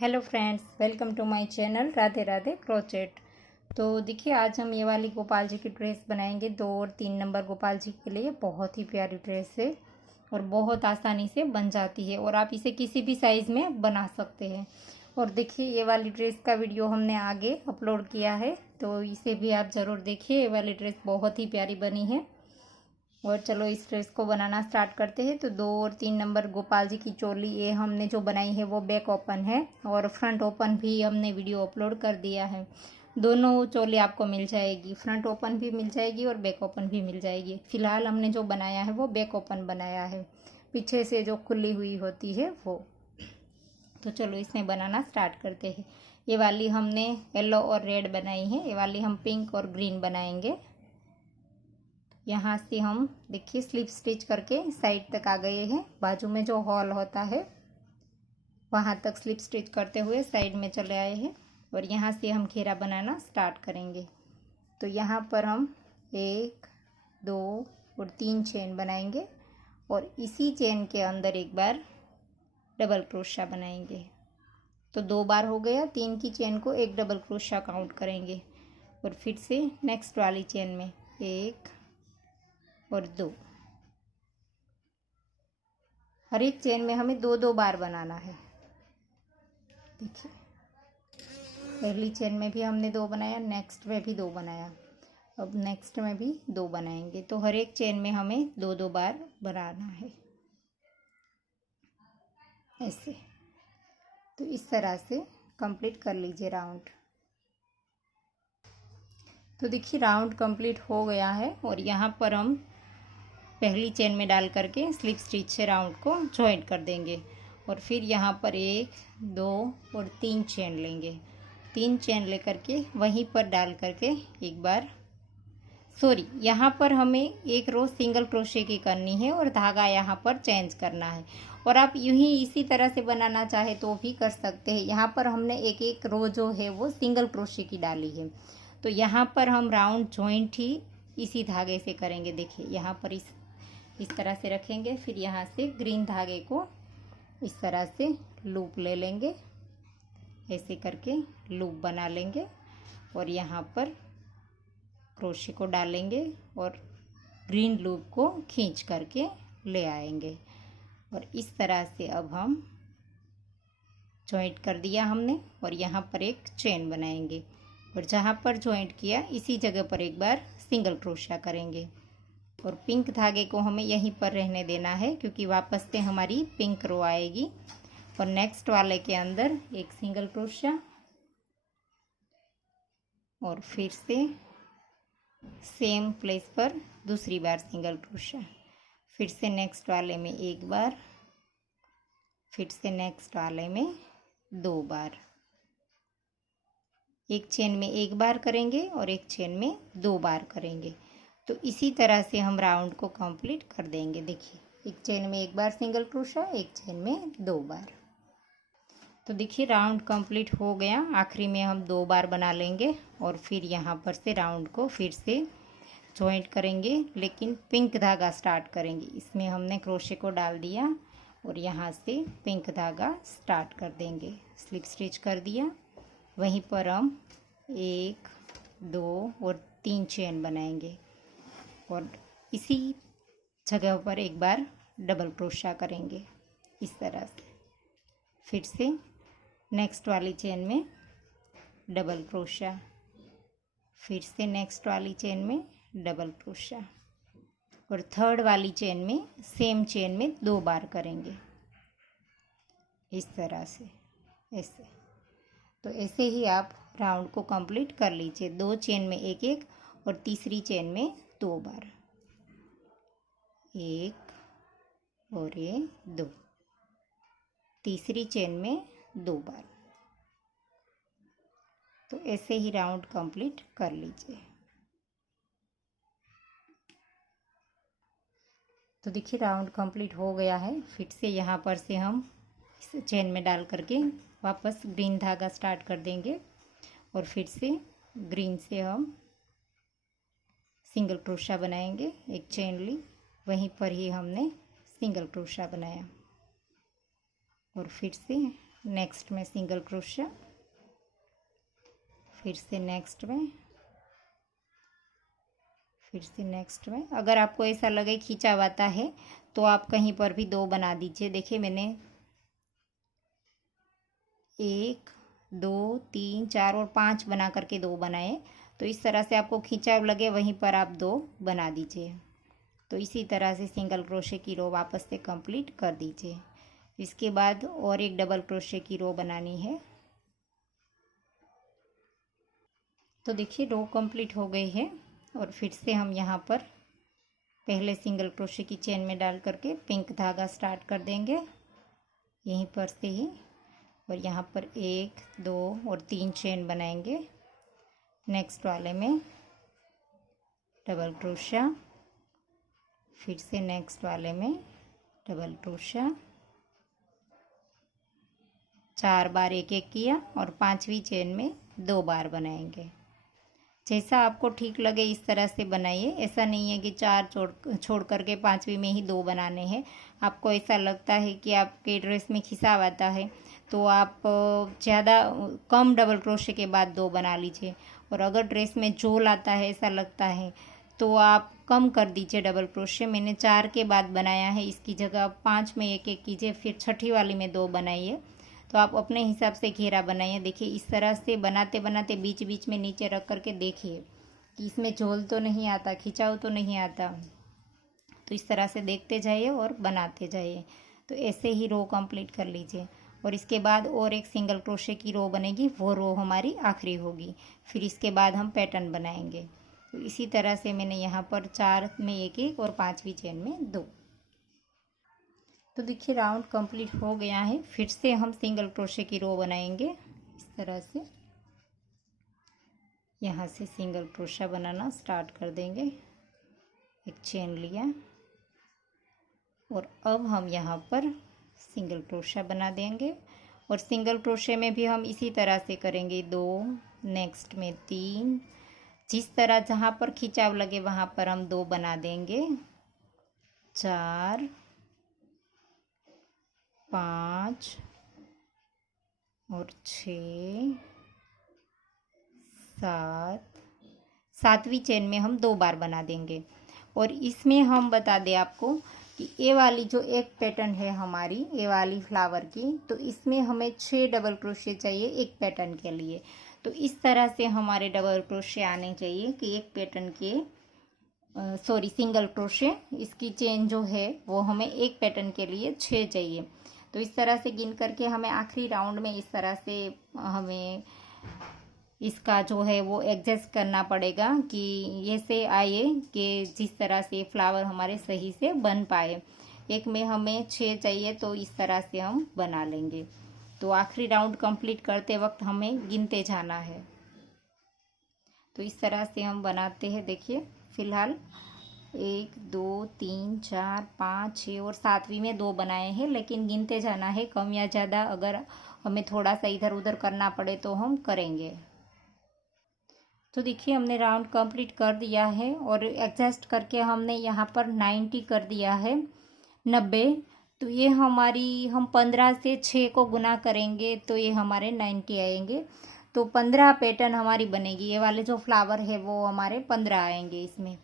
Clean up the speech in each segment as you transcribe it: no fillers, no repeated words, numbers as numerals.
Hello friends, welcome to my channel Radhe Radhe crochet. तो देखिए, आज हम ये वाली गोपाल जी की ड्रेस बनाएंगे। 2 और 3 नंबर गोपाल जी के लिए बहुत ही प्यारी ड्रेस है और बहुत आसानी से बन जाती है और आप इसे किसी भी साइज़ में बना सकते हैं। और देखिए, ये वाली ड्रेस का वीडियो हमने आगे अपलोड किया है, तो इसे भी आप ज़रूर देखिए। ये वाली ड्रेस बहुत ही प्यारी बनी है। और चलो इस ड्रेस को बनाना स्टार्ट करते हैं। तो 2 और 3 नंबर गोपाल जी की चोली ये हमने जो बनाई है वो बैक ओपन है और फ्रंट ओपन भी हमने वीडियो अपलोड कर दिया है। दोनों चोली आपको मिल जाएगी, फ्रंट ओपन भी मिल जाएगी और बैक ओपन भी मिल जाएगी। फिलहाल हमने जो बनाया है वो बैक ओपन बनाया है, पीछे से जो खुली हुई होती है वो। तो चलो इसमें बनाना स्टार्ट करते हैं। ये वाली हमने येलो और रेड बनाई है, ये वाली हम पिंक और ग्रीन बनाएंगे। यहाँ से हम देखिए स्लिप स्टिच करके साइड तक आ गए हैं। बाजू में जो हॉल होता है वहाँ तक स्लिप स्टिच करते हुए साइड में चले आए हैं और यहाँ से हम घेरा बनाना स्टार्ट करेंगे। तो यहाँ पर हम 1 2 और 3 चेन बनाएंगे और इसी चेन के अंदर एक बार डबल क्रोशा बनाएंगे। तो 2 बार हो गया। 3 की चेन को एक डबल क्रोशा काउंट करेंगे और फिर से नेक्स्ट वाली चेन में 1 और 2। हर एक चेन में हमें 2 बार बनाना है। देखिए, पहली चेन में भी हमने 2 बनाया, नेक्स्ट में भी 2 बनाया, अब नेक्स्ट में भी 2 बनाएंगे। तो हर एक चेन में हमें 2 बार बनाना है ऐसे। तो इस तरह से कंप्लीट कर लीजिए राउंड। तो देखिए, राउंड कंप्लीट हो गया है और यहाँ पर हम पहली चेन में डाल करके स्लिप स्टिच से राउंड को जॉइंट कर देंगे और फिर यहाँ पर 1 2 और 3 चेन लेंगे। 3 चेन लेकर के वहीं पर डाल करके एक बार यहाँ पर हमें एक रो सिंगल क्रोशे की करनी है और धागा यहाँ पर चेंज करना है। और आप यूं ही इसी तरह से बनाना चाहे तो भी कर सकते हैं। यहाँ पर हमने एक एक रो जो है वो सिंगल क्रोशे की डाली है। तो यहाँ पर हम राउंड जॉइंट ही इसी धागे से करेंगे। देखिए, यहाँ पर इस तरह से रखेंगे, फिर यहाँ से ग्रीन धागे को इस तरह से लूप ले लेंगे, ऐसे करके लूप बना लेंगे और यहाँ पर क्रोशे को डालेंगे और ग्रीन लूप को खींच करके ले आएंगे। और इस तरह से अब हम जॉइंट कर दिया हमने और यहाँ पर एक चेन बनाएंगे और जहाँ पर जॉइंट किया इसी जगह पर एक बार सिंगल क्रोशा करेंगे। और पिंक धागे को हमें यहीं पर रहने देना है क्योंकि वापस से हमारी पिंक रो आएगी। और नेक्स्ट वाले के अंदर एक सिंगल क्रोशा और फिर से सेम प्लेस पर दूसरी बार सिंगल क्रोशा, फिर से नेक्स्ट वाले में एक बार, फिर से नेक्स्ट वाले में 2 बार। एक चेन में 1 बार करेंगे और एक चेन में 2 बार करेंगे। तो इसी तरह से हम राउंड को कंप्लीट कर देंगे। देखिए, एक चेन में 1 बार सिंगल क्रोशा, एक चेन में 2 बार। तो देखिए, राउंड कंप्लीट हो गया। आखिरी में हम 2 बार बना लेंगे और फिर यहाँ पर से राउंड को फिर से जॉइंट करेंगे, लेकिन पिंक धागा स्टार्ट करेंगे। इसमें हमने क्रोशे को डाल दिया और यहाँ से पिंक धागा स्टार्ट कर देंगे। स्लिप स्टिच कर दिया, वहीं पर हम 1 2 और 3 चेन बनाएंगे और इसी जगह पर एक बार डबल क्रोशा करेंगे इस तरह से। फिर से नेक्स्ट वाली चेन में डबल क्रोशा, फिर से नेक्स्ट वाली चेन में डबल क्रोशा और थर्ड वाली चेन में सेम चेन में 2 बार करेंगे इस तरह से, ऐसे। तो ऐसे ही आप राउंड को कंप्लीट कर लीजिए। 2 चेन में 1 1 और तीसरी चेन में 2 बार, 1 और 2, तीसरी चेन में 2 बार। तो ऐसे ही राउंड कंप्लीट कर लीजिए। तो देखिए, राउंड कंप्लीट हो गया है। फिर से यहाँ पर से हम इस चेन में डाल करके वापस ग्रीन धागा स्टार्ट कर देंगे और फिर से ग्रीन से हम सिंगल क्रोशा बनाएंगे। एक चेन ली, वहीं पर ही हमने सिंगल क्रोशा बनाया और फिर से नेक्स्ट में सिंगल क्रोशिया, फिर से नेक्स्ट में, फिर से नेक्स्ट में। अगर आपको ऐसा लगे खींचा आता है तो आप कहीं पर भी 2 बना दीजिए। देखिए मैंने 1 2 3 4 और 5 बना करके 2 बनाए। तो इस तरह से आपको खींचाव लगे वहीं पर आप 2 बना दीजिए। तो इसी तरह से सिंगल क्रोशे की रो वापस से कंप्लीट कर दीजिए। इसके बाद और एक डबल क्रोशे की रो बनानी है। तो देखिए रो कंप्लीट हो गई है और फिर से हम यहाँ पर पहले सिंगल क्रोशे की चेन में डाल करके पिंक धागा स्टार्ट कर देंगे यहीं पर से ही, और यहाँ पर 1 2 और 3 चेन बनाएंगे। नेक्स्ट वाले में डबल क्रोशा, फिर से नेक्स्ट वाले में डबल क्रोशा, 4 बार एक एक किया और 5वीं चेन में 2 बार बनाएंगे। जैसा आपको ठीक लगे इस तरह से बनाइए। ऐसा नहीं है कि 4 छोड़ करके 5वीं में ही 2 बनाने हैं। आपको ऐसा लगता है कि आपके ड्रेस में खिंचाव आता है तो आप ज़्यादा कम डबल क्रोशे के बाद 2 बना लीजिए, और अगर ड्रेस में झोल आता है ऐसा लगता है तो आप कम कर दीजिए डबल क्रोशे। मैंने 4 के बाद बनाया है, इसकी जगह 5 में एक एक कीजिए, फिर छठी वाली में 2 बनाइए। तो आप अपने हिसाब से घेरा बनाइए। देखिए इस तरह से बनाते बनाते बीच बीच में नीचे रख करके देखिए कि इसमें झोल तो नहीं आता, खिंचाव तो नहीं आता। तो इस तरह से देखते जाइए और बनाते जाइए। तो ऐसे ही रो कंप्लीट कर लीजिए, और इसके बाद और एक सिंगल क्रोशे की रो बनेगी, वो रो हमारी आखिरी होगी। फिर इसके बाद हम पैटर्न बनाएंगे। तो इसी तरह से मैंने यहाँ पर 4 में एक एक और 5वीं चेन में 2। तो देखिए राउंड कंप्लीट हो गया है। फिर से हम सिंगल क्रोशे की रो बनाएंगे इस तरह से। यहाँ से सिंगल क्रोशा बनाना स्टार्ट कर देंगे। एक चेन लिया और अब हम यहाँ पर सिंगल क्रोशा बना देंगे, और सिंगल क्रोशे में भी हम इसी तरह से करेंगे 2, नेक्स्ट में 3। जिस तरह जहाँ पर खिंचाव लगे वहाँ पर हम 2 बना देंगे, 4 5 और 6 7। 7वीं चेन में हम 2 बार बना देंगे। और इसमें हम बता दें आपको कि ये वाली जो एक पैटर्न है हमारी, ये वाली फ्लावर की, तो इसमें हमें 6 डबल क्रोशे चाहिए एक पैटर्न के लिए। तो इस तरह से हमारे डबल क्रोशे आने चाहिए कि एक पैटर्न के सिंगल क्रोशे, इसकी चेन जो है वो हमें एक पैटर्न के लिए 6 चाहिए। तो इस तरह से गिन करके हमें आखिरी राउंड में इस तरह से हमें इसका जो है वो एडजस्ट करना पड़ेगा कि ये से आए कि जिस तरह से फ्लावर हमारे सही से बन पाए। एक में हमें 6 चाहिए तो इस तरह से हम बना लेंगे। तो आखिरी राउंड कंप्लीट करते वक्त हमें गिनते जाना है। तो इस तरह से हम बनाते हैं। देखिए फिलहाल 1 2 3 4 5 6 और 7वीं में 2 बनाए हैं, लेकिन गिनते जाना है कम या ज़्यादा। अगर हमें थोड़ा सा इधर उधर करना पड़े तो हम करेंगे। तो देखिए हमने राउंड कंप्लीट कर दिया है और एडजस्ट करके हमने यहाँ पर 90 कर दिया है, 90। तो ये हमारी, हम 15 से 6 को गुना करेंगे तो ये हमारे 90 आएंगे। तो 15 पैटर्न हमारी बनेगी। ये वाले जो फ्लावर है वो हमारे 15 आएंगे इसमें।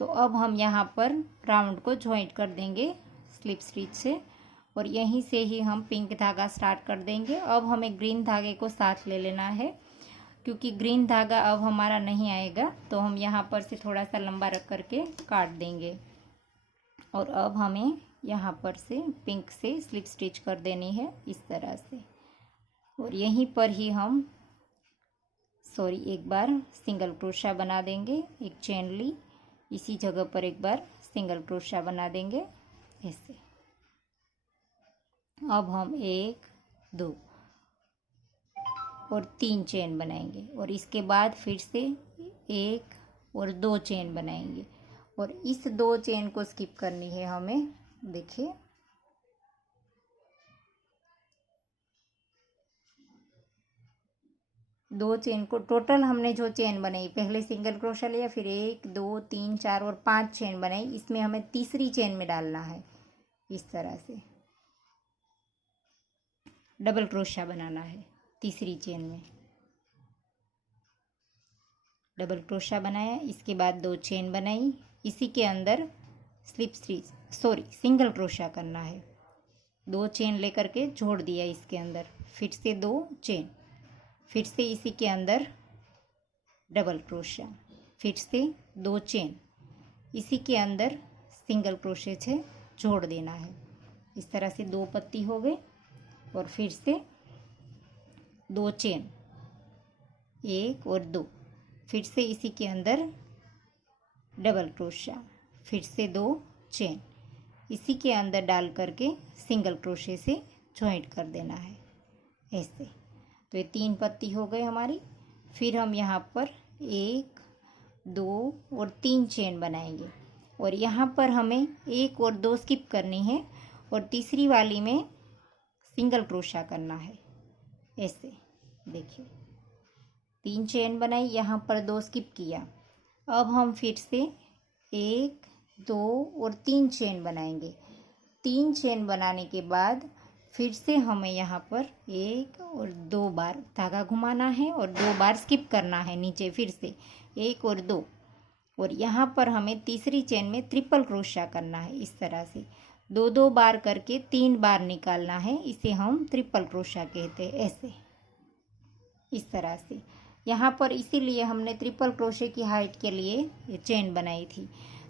तो अब हम यहाँ पर राउंड को जॉइंट कर देंगे स्लिप स्टिच से, और यहीं से ही हम पिंक धागा स्टार्ट कर देंगे। अब हमें ग्रीन धागे को साथ ले लेना है, क्योंकि ग्रीन धागा अब हमारा नहीं आएगा। तो हम यहाँ पर से थोड़ा सा लंबा रख करके काट देंगे, और अब हमें यहाँ पर से पिंक से स्लिप स्टिच कर देनी है इस तरह से। और यहीं पर ही हम एक बार सिंगल क्रोशा बना देंगे, एक चेन ली, इसी जगह पर एक बार सिंगल क्रोशा बना देंगे ऐसे। अब हम 1 2 और 3 चेन बनाएंगे, और इसके बाद फिर से 1 और 2 चेन बनाएंगे, और इस 2 चेन को स्किप करनी है हमें। देखिए दो चेन को टोटल हमने जो चेन बनाई, पहले सिंगल क्रोशा लिया, फिर 1 2 3 4 और 5 चेन बनाई, इसमें हमें तीसरी चेन में डालना है इस तरह से। डबल क्रोशा बनाना है। तीसरी चेन में डबल क्रोशा बनाया, इसके बाद 2 चेन बनाई, इसी के अंदर सिंगल क्रोशा करना है। 2 चेन लेकर के जोड़ दिया इसके अंदर, फिर से 2 चेन, फिर से इसी के अंदर डबल क्रोशा, फिर से 2 चेन, इसी के अंदर सिंगल क्रोशे से जोड़ देना है। इस तरह से 2 पत्ती हो गए और फिर से 2 चेन, 1 और 2, फिर से इसी के अंदर डबल क्रोशा, फिर से 2 चेन, इसी के अंदर डाल करके सिंगल क्रोशे से जॉइंट कर देना है ऐसे। तो ये 3 पत्ती हो गए हमारी। फिर हम यहाँ पर 1, 2 और 3 चेन बनाएंगे और यहाँ पर हमें 1 और 2 स्किप करनी है और तीसरी वाली में सिंगल क्रोशा करना है ऐसे। देखिए 3 चेन बनाई, यहाँ पर 2 स्किप किया। अब हम फिर से 1, 2 और 3 चेन बनाएंगे। 3 चेन बनाने के बाद फिर से हमें यहाँ पर 1 और 2 बार धागा घुमाना है और 2 बार स्किप करना है नीचे, फिर से 1 और 2, और यहाँ पर हमें तीसरी चेन में ट्रिपल क्रोशा करना है। इस तरह से 2-2 बार करके 3 बार निकालना है, इसे हम ट्रिपल क्रोशा कहते हैं ऐसे। इस तरह से यहाँ पर इसीलिए हमने ट्रिपल क्रोशे की हाइट के लिए ये चेन बनाई थी।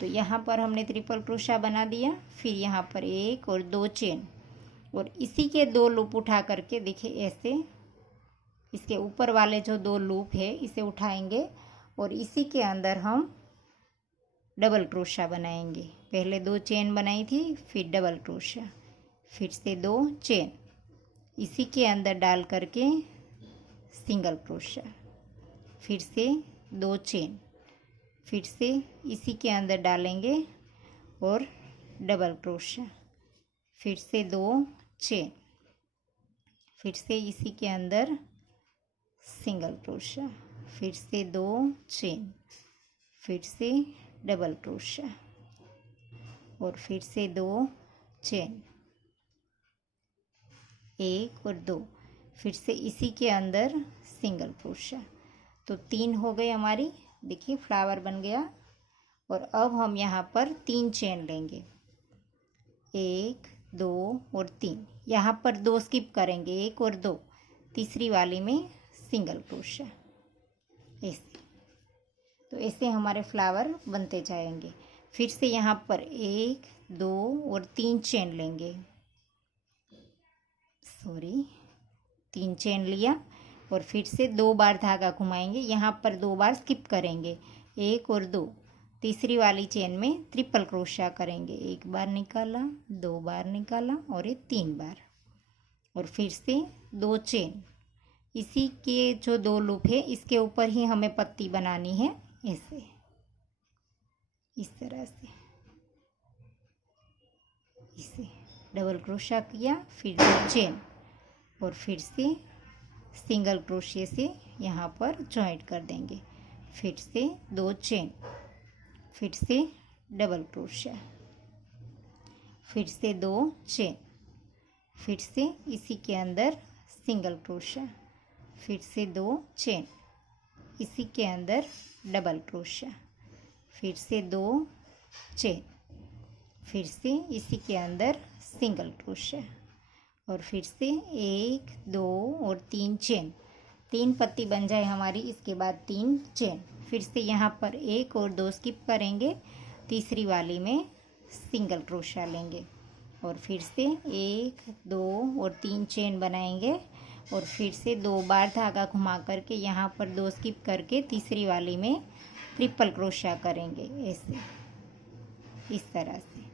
तो यहाँ पर हमने ट्रिपल क्रोशा बना दिया, फिर यहाँ पर 1 और 2 चेन और इसी के 2 लूप उठा करके देखिए ऐसे, इसके ऊपर वाले जो 2 लूप है इसे उठाएंगे और इसी के अंदर हम डबल क्रोशा बनाएंगे। पहले 2 चेन बनाई थी, फिर डबल क्रोशा, फिर से 2 चेन, इसी के अंदर डाल करके सिंगल क्रोशा, फिर से 2 चेन, फिर से इसी के अंदर डालेंगे और डबल क्रोशा, फिर से 2 चेन, फिर से इसी के अंदर सिंगल क्रोशा, फिर से 2 चेन, फिर से डबल क्रोशा और फिर से 2 चेन, 1 और 2, फिर से इसी के अंदर सिंगल क्रोशा। तो 3 हो गए हमारी। देखिए फ्लावर बन गया। और अब हम यहाँ पर 3 चेन लेंगे, 1, 2 और 3। यहाँ पर 2 स्किप करेंगे, 1 और 2, तीसरी वाली में सिंगल क्रोशा ऐसे। तो ऐसे हमारे फ्लावर बनते जाएंगे। फिर से यहाँ पर 1, 2 और 3 चेन लेंगे, 3 चेन लिया और फिर से 2 बार धागा घुमाएंगे। यहाँ पर 2 बार स्किप करेंगे, 1 और 2, तीसरी वाली चेन में ट्रिपल क्रोशा करेंगे। 1 बार निकाला, 2 बार निकाला और ये 3 बार, और फिर से 2 चेन, इसी के जो 2 लूप है इसके ऊपर ही हमें पत्ती बनानी है ऐसे, इस तरह से। इसे डबल क्रोशा किया, फिर 2 चेन और फिर से सिंगल क्रोशे से यहाँ पर जॉइंट कर देंगे, फिर से 2 चेन, फिर से डबल क्रोशा, फिर से 2 चेन, फिर से इसी के अंदर सिंगल क्रोशा, फिर से 2 चेन, इसी के अंदर डबल क्रोशा, फिर से 2 चेन, फिर से इसी के अंदर सिंगल क्रोशा और फिर से 1, 2 और 3 चेन। 3 पत्ती बन जाए हमारी, इसके बाद 3 चेन, फिर से यहाँ पर 1 और 2 स्किप करेंगे, तीसरी वाली में सिंगल क्रोशा लेंगे और फिर से 1, 2 और 3 चेन बनाएंगे और फिर से 2 बार धागा घुमा करके यहाँ पर 2 स्किप करके तीसरी वाली में ट्रिपल क्रोशा करेंगे ऐसे, इस तरह से।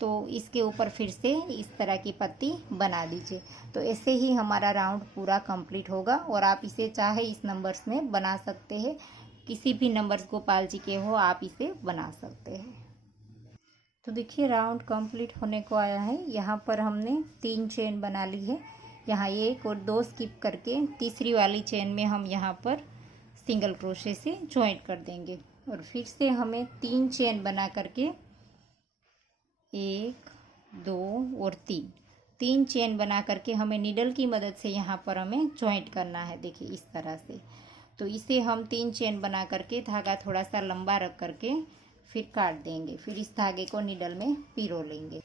तो इसके ऊपर फिर से इस तरह की पत्ती बना दीजिए। तो ऐसे ही हमारा राउंड पूरा कंप्लीट होगा और आप इसे चाहे इस नंबर्स में बना सकते हैं, किसी भी नंबर्स गोपाल जी के हो आप इसे बना सकते हैं। तो देखिए राउंड कंप्लीट होने को आया है। यहाँ पर हमने 3 चेन बना ली है, यहाँ 1 और 2 स्किप करके तीसरी वाली चेन में हम यहाँ पर सिंगल क्रोशे से जॉइंट कर देंगे और फिर से हमें 3 चेन बना करके 1, 2 और 3, 3 चेन बना करके हमें नीडल की मदद से यहाँ पर हमें जॉइंट करना है। देखिए इस तरह से। तो इसे हम 3 चेन बना करके धागा थोड़ा सा लंबा रख करके फिर काट देंगे। फिर इस धागे को नीडल में पिरो लेंगे।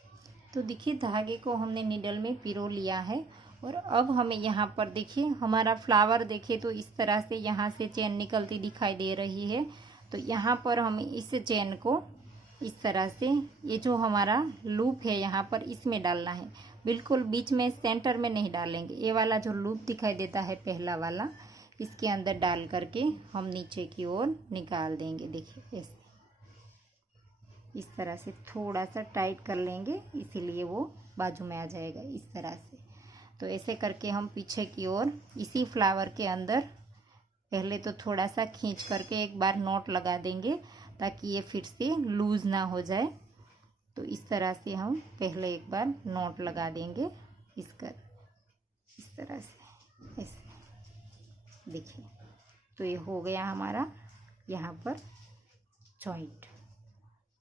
तो देखिए धागे को हमने नीडल में पिरो लिया है। और अब हमें यहाँ पर देखिए हमारा फ्लावर देखिए तो इस तरह से यहाँ से चेन निकलती दिखाई दे रही है। तो यहाँ पर हमें इस चेन को इस तरह से, ये जो हमारा लूप है यहाँ पर इसमें डालना है। बिल्कुल बीच में सेंटर में नहीं डालेंगे। ये वाला जो लूप दिखाई देता है पहला वाला, इसके अंदर डाल करके हम नीचे की ओर निकाल देंगे। देखिए ऐसे इस तरह से थोड़ा सा टाइट कर लेंगे, इसीलिए वो बाजू में आ जाएगा इस तरह से। तो ऐसे करके हम पीछे की ओर इसी फ्लावर के अंदर पहले तो थोड़ा सा खींच करके एक बार नॉट लगा देंगे ताकि ये फिर से लूज ना हो जाए। तो इस तरह से हम पहले एक बार नॉट लगा देंगे इसका, इस तरह से ऐसे। देखिए तो ये हो गया हमारा यहाँ पर जॉइंट।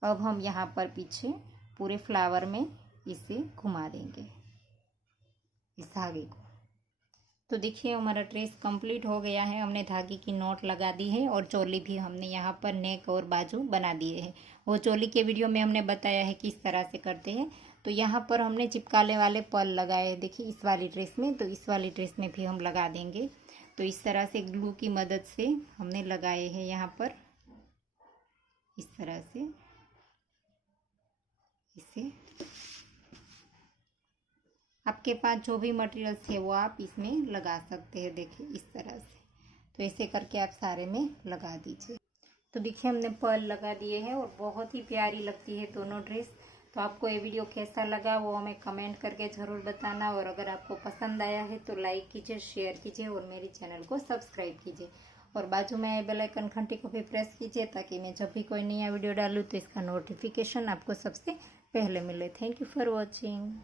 अब हम यहाँ पर पीछे पूरे फ्लावर में इसे घुमा देंगे इस धागे को। तो देखिए हमारा ड्रेस कंप्लीट हो गया है। हमने धागे की नॉट लगा दी है और चोली भी हमने यहाँ पर नेक और बाजू बना दिए हैं। वो चोली के वीडियो में हमने बताया है किस तरह से करते हैं। तो यहाँ पर हमने चिपकाने वाले पर्ल लगाए हैं देखिए इस वाली ड्रेस में, तो इस वाली ड्रेस में भी हम लगा देंगे। तो इस तरह से ग्लू की मदद से हमने लगाए हैं यहाँ पर इस तरह से। इसे आपके पास जो भी मटेरियल्स है वो आप इसमें लगा सकते हैं। देखिए इस तरह से। तो ऐसे करके आप सारे में लगा दीजिए। तो देखिए हमने पर्ल लगा दिए हैं और बहुत ही प्यारी लगती है दोनों ड्रेस। तो आपको ये वीडियो कैसा लगा वो हमें कमेंट करके ज़रूर बताना। और अगर आपको पसंद आया है तो लाइक कीजिए, शेयर कीजिए और मेरे चैनल को सब्सक्राइब कीजिए। और बाजू में बेल आइकन घंटी को भी प्रेस कीजिए ताकि मैं जब भी कोई नया वीडियो डालूँ तो इसका नोटिफिकेशन आपको सबसे पहले मिले। Thank you for watching.